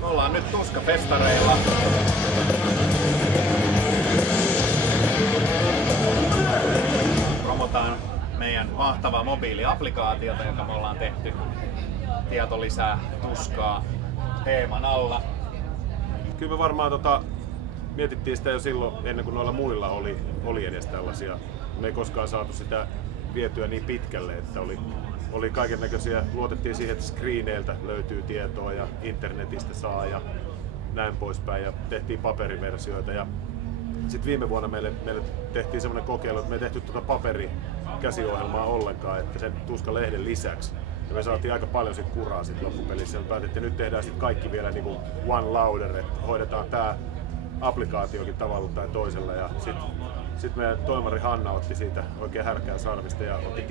Me ollaan nyt Tuska-festareilla. Promotaan meidän mahtavaa mobiiliapplikaatiota, joka me ollaan tehty. Tieto lisää tuskaa teeman alla. Kyllä me varmaan mietittiin sitä jo silloin, ennen kuin noilla muilla oli edes tällaisia. Me ei koskaan saatu sitä vietyä niin pitkälle, että oli kaikennäköisiä, luotettiin siihen, että screeneiltä löytyy tietoa ja internetistä saa ja näin poispäin, ja tehtiin paperiversioita. Ja sitten viime vuonna meille tehtiin semmoinen kokeilu, että me ei tehty paperikäsiohjelmaa ollenkaan, että sen Tuska-lehden lisäksi. Ja me saatiin aika paljon sit kuraa sit loppupelissä. Me päätettiin, että nyt tehdään sit kaikki vielä niinku one louder, että hoidetaan tää applikaatiokin tavalla tai toisella. Ja sit meidän toimari Hanna otti siitä oikein härkää sarvista ja otti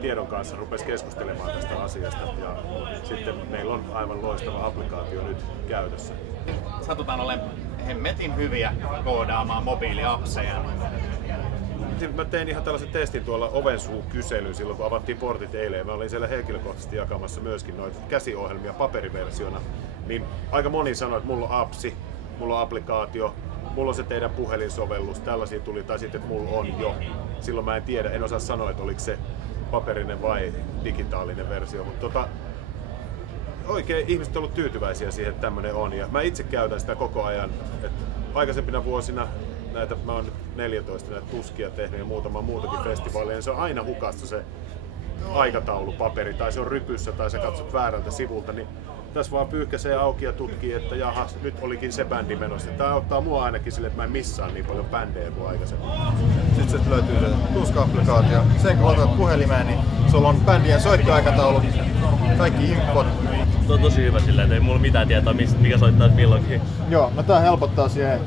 tiedon kanssa, rupesi keskustelemaan tästä asiasta. Ja sitten meillä on aivan loistava applikaatio nyt käytössä. Satutaan olemaan hemmetin hyviä koodaamaan mobiiliapseja. Mä tein ihan tällaisen testin tuolla Ovensuu-kyselyn silloin, kun avattiin portit eilen. Mä olin siellä henkilökohtaisesti jakamassa myöskin noita käsiohjelmia paperiversiona. Niin aika moni sanoi, että mulla on appsi, mulla on applikaatio, mulla on se teidän puhelinsovellus, tällaisia tuli, tai sitten, että mulla on jo. Silloin mä en tiedä, en osaa sanoa, että oliko se paperinen vai digitaalinen versio, mutta oikein ihmiset ovat olleet tyytyväisiä siihen, että tämmöinen on. Ja mä itse käytän sitä koko ajan. Aikaisempina vuosina mä oon nyt 14 näitä tuskia tehnyt ja muutama muutakin festivaalia, ja se on aina hukassa se aikataulupaperi, tai se on rypyssä, tai sä katsot väärältä sivulta, niin tässä vaan pyyhkäisee auki ja tutkii, että jaha, nyt olikin se bändi menossa. Tää auttaa mua ainakin sille, että mä en missaa niin paljon bändejä kuin aikaisemmin. Sitten se löytyy se Tuska-applikaatio. Sen kun laitat puhelimeen, niin sulla on bändien soittoaikataulut, kaikki infot. Se on tosi hyvä silleen, että ei mulla mitään tietoa, mikä soittaa milloinkin. Joo, no tää helpottaa siihen.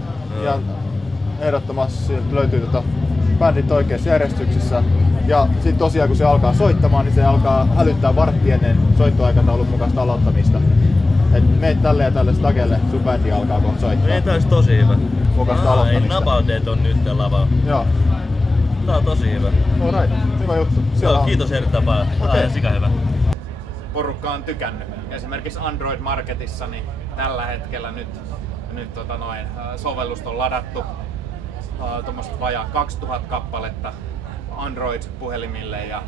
Ja ehdottomasti löytyy bändit oikeassa järjestyksessä. Ja sitten tosiaan kun se alkaa soittamaan, niin se alkaa hälyttää vartti ennen soittoaikataulun mukaista aloittamista. Et meet tälle ja tälle stakelle, sun bändi alkaa kohta soittaa. Ei, tää olisi tosi hyvä. Mukaista aloittamista. Napauteet on nyt lavalla. Joo. Tää on tosi hyvä. Alright, hyvä juttu. Joo, kiitos erittäin paljon. Tää on sika hyvä. Porukka on tykännyt. Esimerkiksi Android Marketissa niin tällä hetkellä nyt sovellusta on ladattu tuommoista vajaa 2000 kappaletta Android-puhelimille ja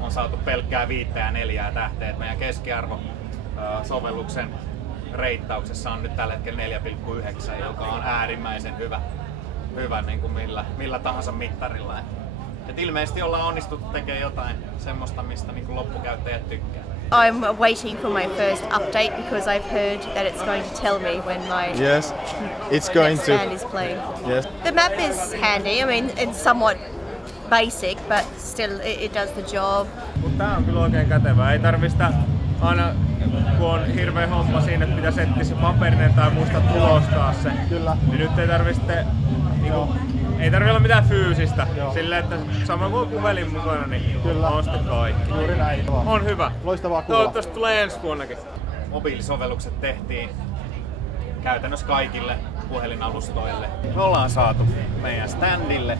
on saatu pelkkää 5 ja 4 tähteä. Meidän keskiarvo sovelluksen reittauksessa on nyt tällä hetkellä 4,9, joka on äärimmäisen hyvä niin kuin millä tahansa mittarilla. Et ilmeisesti ollaan onnistuttu tekemään jotain semmoista, mistä niin kuin loppukäyttäjät tykkää. I'm waiting for my first update because I've heard that it's going to tell me when my next band is playing. Yes. The map is handy. I mean, it's somewhat basic, but still it does the job. Mutta tää on kyllä oikein kätevää. Ei tarvista aina, kun on hirveä homma siinä, että pitäisi etsiä se paperinen tai muista tulostaa se. Kyllä. Niin nyt ei tarvitse ei tarvitse olla mitään fyysistä. Silleen, että sama kuin puhelin mukana, niin kyllä. On sitten kaikki. Juuri näin. On hyvä. Loistavaa kuulla. Toivottavasti tulee ensi vuonnakin. Mobiilisovellukset tehtiin käytännössä kaikille puhelinalustoille. Me ollaan saatu meidän standille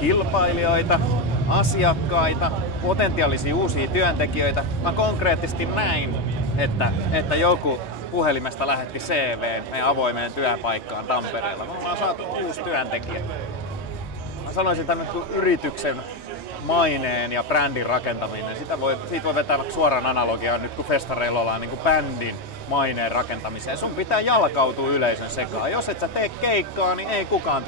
kilpailijoita, asiakkaita, potentiaalisia uusia työntekijöitä. Mä konkreettisesti näin, että joku puhelimesta lähetti CV meidän avoimeen työpaikkaan Tampereella. Me ollaan saatu 6 työntekijää. Mä sanoisin, että nyt yrityksen maineen ja brändin rakentaminen, siitä voi vetää suoran analogiaan nyt kun festareilla ollaan niin kuin bändin maineen rakentamiseen. Sun pitää jalkautua yleisön sekaan. Jos et sä tee keikkaa, niin ei kukaan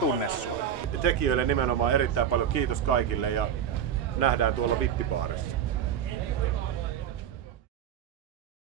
tunne sua. Tekijöille nimenomaan erittäin paljon kiitos kaikille ja nähdään tuolla VIP-baarissa.